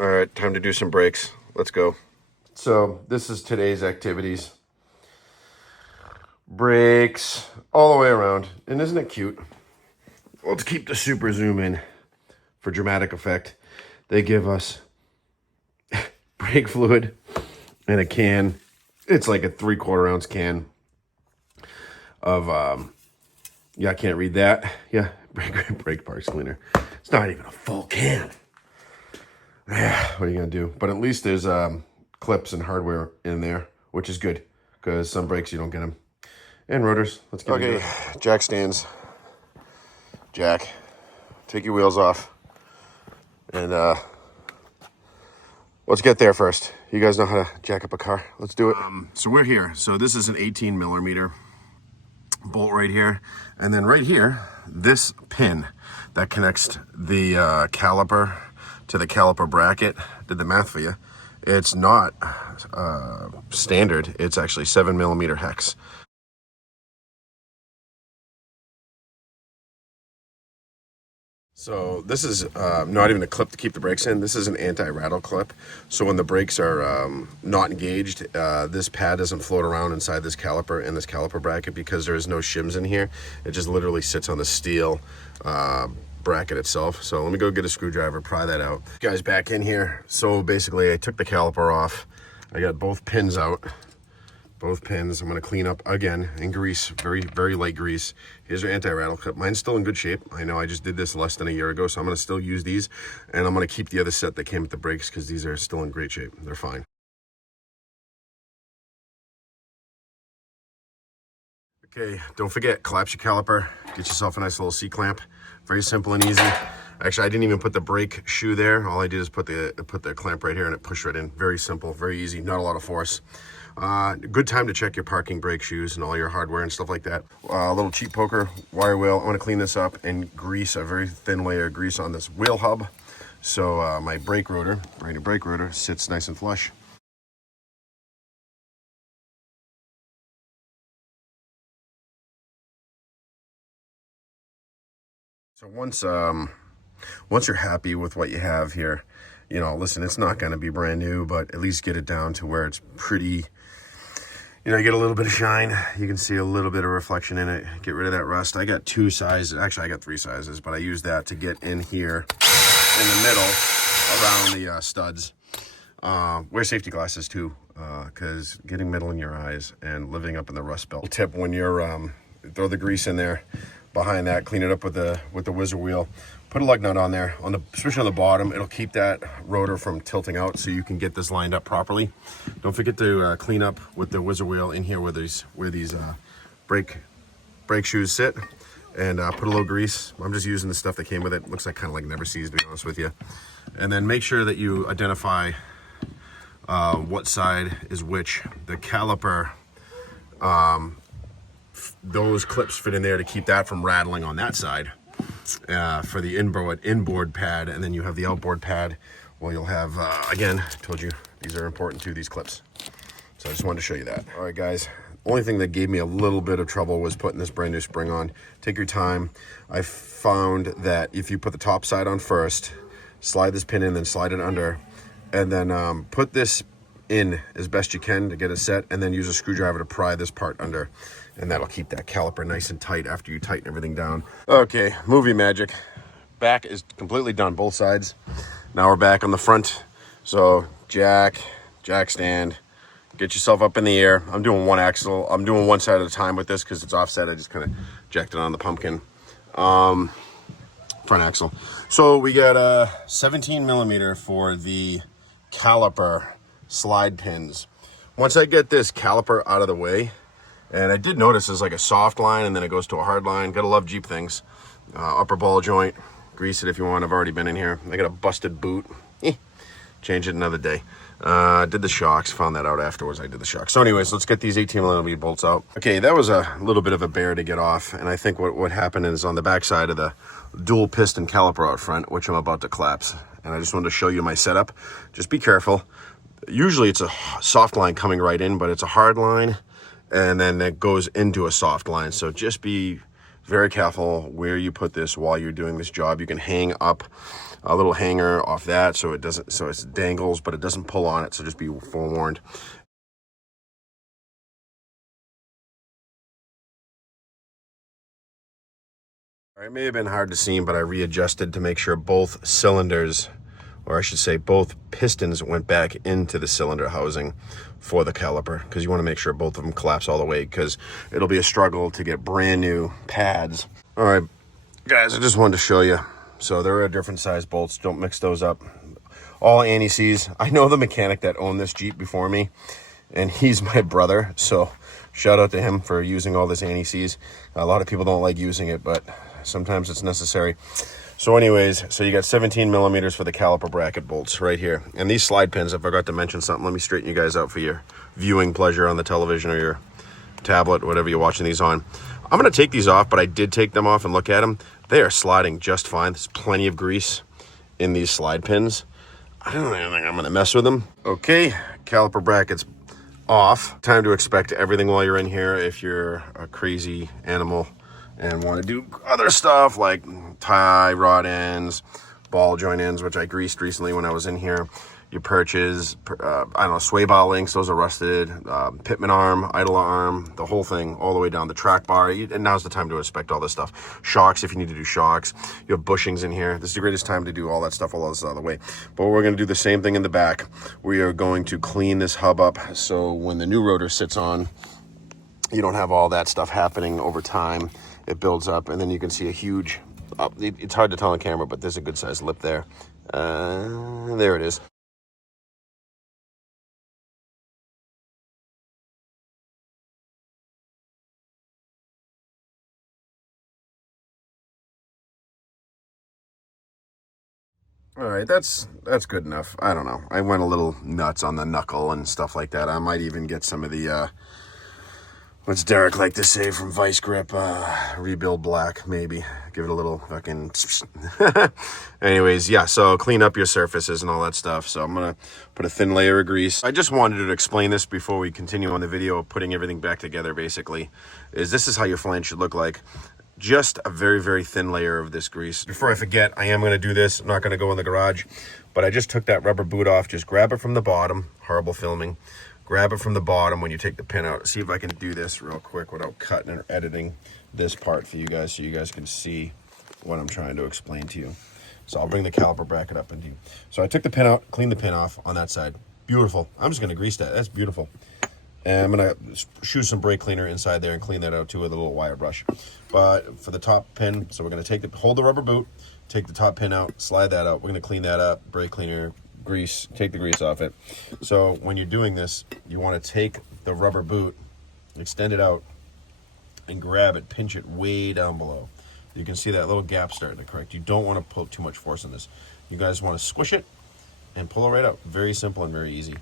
All right, time to do some brakes. Let's go. So this is today's activities. Brakes all the way around. And isn't it cute? Let's keep the super zoom in for dramatic effect. They give us brake fluid in a can. It's like a 3/4 ounce can of, yeah, I can't read that. Yeah, brake parts cleaner. It's not even a full can. Yeah, what are you going to do? But at least there's clips and hardware in there, which is good because some brakes you don't get them. And rotors. Let's get into it. Jack stands. Jack, take your wheels off. And let's get there first. You guys know how to jack up a car. Let's do it. So we're here. So this is an 18 millimeter bolt right here. And then right here, this pin that connects the caliper to the caliper bracket. Did the math for you. It's not standard. It's actually 7 millimeter hex. So this is not even a clip to keep the brakes in. This is an anti-rattle clip. So when the brakes are not engaged, this pad doesn't float around inside this caliper and this caliper bracket because there is no shims in here. It just literally sits on the steel bracket itself. So let me go get a screwdriver, pry that out. Guys, back in here. So basically I took the caliper off. I got both pins out. Both pins. I'm going to clean up again and grease, very, very light grease. Here's your anti-rattle clip. Mine's still in good shape. I know I just did this less than a year ago, so I'm going to still use these. And I'm going to keep the other set that came with the brakes because these are still in great shape. They're fine. Okay, don't forget, collapse your caliper. Get yourself a nice little C-clamp. Very simple and easy. Actually, I didn't even put the brake shoe there. All I did is put the clamp right here and it pushed right in. Very simple, very easy, not a lot of force. Good time to check your parking brake shoes and all your hardware and stuff like that. A little cheap poker, wire wheel. I'm going to clean this up and grease a very thin layer of grease on this wheel hub. So my brake rotor, brand new brake rotor, sits nice and flush. So once you're happy with what you have here, you know, listen, it's not going to be brand new, but at least get it down to where it's pretty. You know, you get a little bit of shine. You can see a little bit of reflection in it. Get rid of that rust. I got 2 sizes. Actually, I got 3 sizes, but I use that to get in here in the middle around the studs. Wear safety glasses too, because getting metal in your eyes and living up in the rust belt. Tip when you're throw the grease in there behind that, clean it up with the whizzer wheel. Put a lug nut on there, especially on the bottom. It'll keep that rotor from tilting out so you can get this lined up properly. Don't forget to clean up with the whizzer wheel in here where these brake shoes sit, and put a little grease. I'm just using the stuff that came with it. Looks like kind of like Never Sees, to be honest with you. And then make sure that you identify what side is which. The caliper, those clips fit in there to keep that from rattling on that side. For the inboard pad, and then you have the outboard pad. Well, you'll have, again, I told you, these are important too, these clips. So I just wanted to show you that. All right, guys. Only thing that gave me a little bit of trouble was putting this brand new spring on. Take your time. I found that if you put the top side on first, slide this pin in, then slide it under, and then put this in as best you can to get it set, and then use a screwdriver to pry this part under, and that'll keep that caliper nice and tight after you tighten everything down. Okay, movie magic. Back is completely done, both sides. Now we're back on the front. So jack stand, get yourself up in the air. I'm doing one axle. I'm doing one side at a time with this because it's offset. I just kind of jacked it on the pumpkin. Front axle. So we got a 17 millimeter for the caliper slide pins. Once I get this caliper out of the way, and I did notice there's like a soft line and then it goes to a hard line. Gotta love Jeep things. Upper ball joint, grease it if you want. I've already been in here. I got a busted boot. Change it another day. Did the shocks, found that out afterwards. I did the shocks. So anyways, let's get these 18 millimeter bolts out. Okay, that was a little bit of a bear to get off, and I think what happened is on the back side of the dual piston caliper out front, which I'm about to collapse, and I just wanted to show you my setup. Just be careful. Usually it's a soft line coming right in, but it's a hard line, and then it goes into a soft line. So just be very careful where you put this while you're doing this job. You can hang up a little hanger off that so it doesn't, so it dangles, but it doesn't pull on it. So just be forewarned. All right, it may have been hard to see, but I readjusted to make sure both cylinders, or I should say both pistons, went back into the cylinder housing for the caliper, because you want to make sure both of them collapse all the way, because it'll be a struggle to get brand new pads. All right, guys, I just wanted to show you. So there are different size bolts. Don't mix those up. All anti-seize. I know the mechanic that owned this Jeep before me, and he's my brother. So shout out to him for using all this anti-seize. A lot of people don't like using it, but sometimes it's necessary. So anyways, so you got 17 millimeters for the caliper bracket bolts right here. And these slide pins, I forgot to mention something. Let me straighten you guys out for your viewing pleasure on the television or your tablet, whatever you're watching these on. I'm going to take these off, but I did take them off and look at them. They are sliding just fine. There's plenty of grease in these slide pins. I don't think I'm going to mess with them. Okay, caliper brackets off. Time to expect everything while you're in here if you're a crazy animal and want to do other stuff like tie rod ends, ball joint ends, which I greased recently when I was in here. Your perches, I don't know, sway bar links, those are rusted, pitman arm, idler arm, the whole thing, all the way down the track bar. And now's the time to inspect all this stuff. Shocks, if you need to do shocks. You have bushings in here. This is the greatest time to do all that stuff, all this out of the way. But we're going to do the same thing in the back. We are going to clean this hub up so when the new rotor sits on, you don't have all that stuff happening over time. It builds up, and then you can see a huge, it's hard to tell on camera, but there's a good sized lip there. There it is. All right, that's good enough. I don't know. I went a little nuts on the knuckle and stuff like that. I might even get some of the, what's Derek like to say from Vice Grip, rebuild black, maybe. Give it a little fucking... Anyways, yeah, so clean up your surfaces and all that stuff. So I'm going to put a thin layer of grease. I just wanted to explain this before we continue on the video of putting everything back together, basically. This is how your flange should look like. Just a very, very thin layer of this grease. Before I forget, I am going to do this. I'm not going to go in the garage, but I just took that rubber boot off. Just grab it from the bottom. Horrible filming. Grab it from the bottom when you take the pin out. See if I can do this real quick without cutting or editing this part for you guys so you guys can see what I'm trying to explain to you. So I'll bring the caliper bracket up into you. So I took the pin out, cleaned the pin off on that side. Beautiful. I'm just going to grease that. That's beautiful. And I'm going to shoot some brake cleaner inside there and clean that out too with a little wire brush. But for the top pin, so we're going to hold the rubber boot, take the top pin out, slide that out. We're going to clean that up, brake cleaner, grease, take the grease off it. So when you're doing this, you want to take the rubber boot, extend it out, and grab it, pinch it way down below. You can see that little gap starting to correct. You don't want to put too much force on this. You guys want to squish it and pull it right out. Very simple and very easy.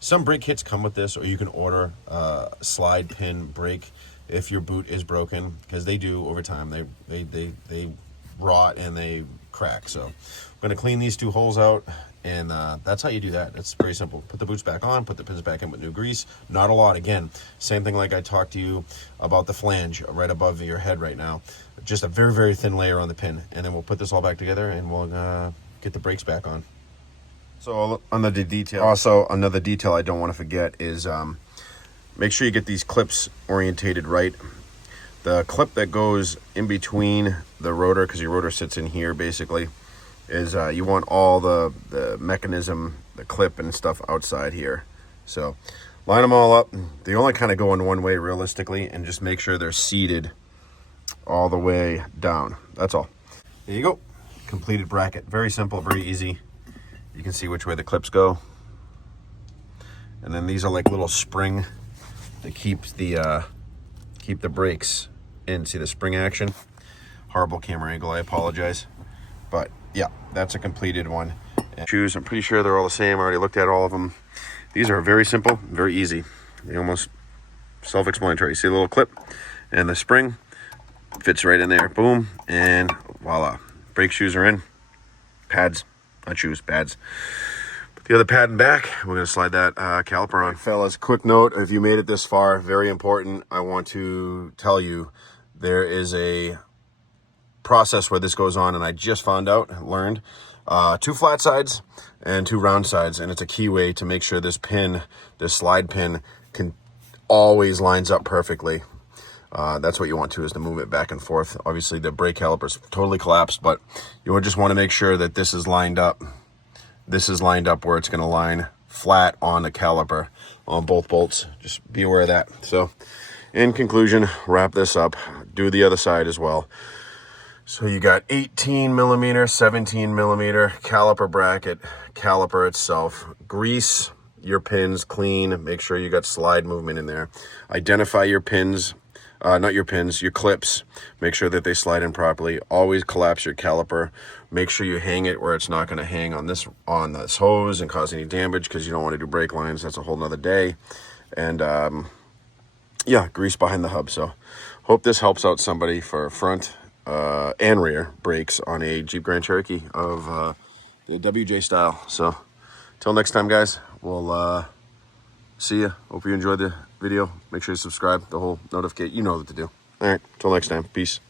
Some brake kits come with this, or you can order a slide pin brake if your boot is broken, because they do over time. They rot and they crack. So I'm going to clean these two holes out, and that's how you do that. It's very simple. Put the boots back on, put the pins back in with new grease. Not a lot. Again, same thing like I talked to you about the flange right above your head right now. Just a very, very thin layer on the pin, and then we'll put this all back together, and we'll get the brakes back on. So another detail. Also, another detail I don't want to forget is make sure you get these clips orientated right. The clip that goes in between the rotor, because your rotor sits in here basically, is you want all the mechanism, the clip and stuff outside here. So line them all up. They only kind of go in one way realistically, and just make sure they're seated all the way down. That's all. There you go. Completed bracket. Very simple, very easy. You can see which way the clips go. And then these are like little spring that keeps the keep the brakes in. See the spring action? Horrible camera angle, I apologize. But yeah, that's a completed one. And shoes, I'm pretty sure they're all the same. I already looked at all of them. These are very simple, very easy. They almost self-explanatory. See the little clip and the spring fits right in there. Boom, and voila. Brake shoes are in. Pads. Not shoes, pads. Put the other pad in back. We're going to slide that caliper on. Fellas, quick note, if you made it this far, very important, I want to tell you there is a process where this goes on, and I just found out, learned, 2 flat sides and 2 round sides, and it's a key way to make sure this pin, this slide pin, can always lines up perfectly. That's what you want to, is to move it back and forth. Obviously the brake caliper's totally collapsed, but you would just want to make sure that this is lined up. This is lined up where it's going to line flat on the caliper on both bolts. Just be aware of that. So in conclusion, wrap this up, do the other side as well. So you got 18 millimeter, 17 millimeter caliper bracket, caliper itself. Grease your pins clean. Make sure you got slide movement in there. Identify your pins, not your pins, your clips. Make sure that they slide in properly. Always collapse your caliper. Make sure you hang it where it's not going to hang on this hose and cause any damage, because you don't want to do brake lines. That's a whole nother day. And yeah, grease behind the hub. So hope this helps out somebody for front and rear brakes on a Jeep Grand Cherokee of the WJ style. So till next time, guys, we'll see ya. Hope you enjoyed the video. Make sure you subscribe, the whole notification. You know what to do. All right, till next time. Peace.